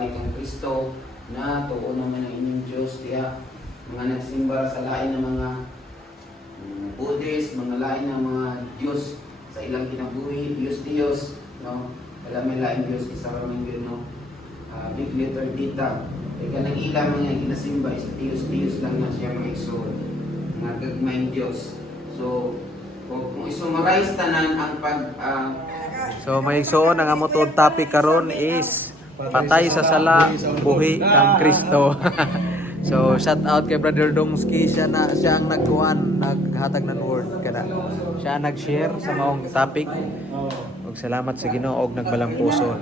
balik ang Kristo na tuon naman ang inyong Diyos. Kaya mga nagsimba sa lain ng mga Buddhist, mga lain ng mga Diyos sa ilang kinabuhi, Diyos, no? Wala may lain Diyos, isa raming yun, no? Big letter dita. Kaya nang ilang mga ginasimba is Diyos lang na siya mga iso, mga gagmayng Diyos. So, kung isummarize tanan ang So may igsoon ang among tuod topic karon is patay sa sala, buhi kang Kristo. So shout out kay Brother Dongski, siya ang naghatag ng word kada. Siya ang nag-share sa maong topic. Ug salamat sa Ginoo og nagbalang puso.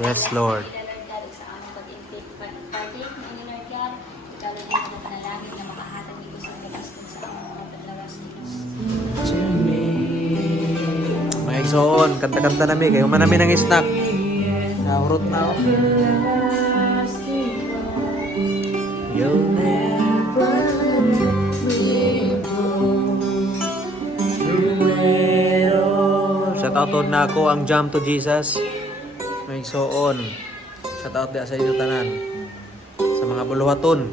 Yes, Lord. Mga igsoon, kanta-kanta nami kayo man namin ng snack. Nahurot na ako. You'll never shout out na ako ang Jam to Jesus. Mga igsoon, shout out sa inyo tanan. Sa mga buluhaton.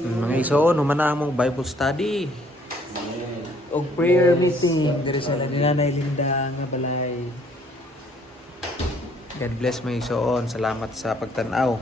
Mga igsoon, humana mong Bible study. Og prayer meeting diri sa Nanay Linda nga balay. God bless mga igsoon. Salamat sa pagtan-aw.